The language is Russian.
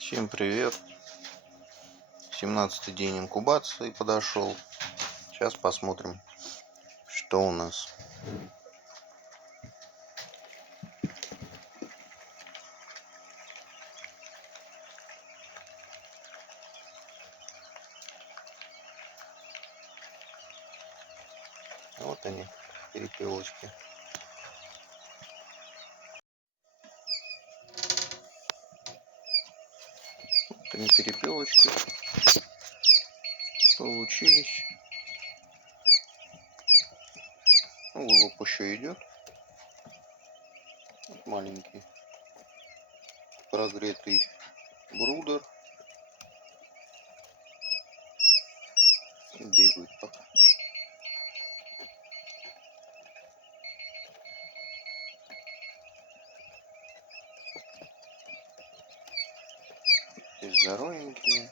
Всем привет! 17-й день инкубации подошел. Сейчас посмотрим, что у нас. Вот они, перепелочки. Вот они, перепелочки. Получились. Ну, вылуп еще идет. Вот маленький прогретый брудер. Бегают пока. Здоровенькие.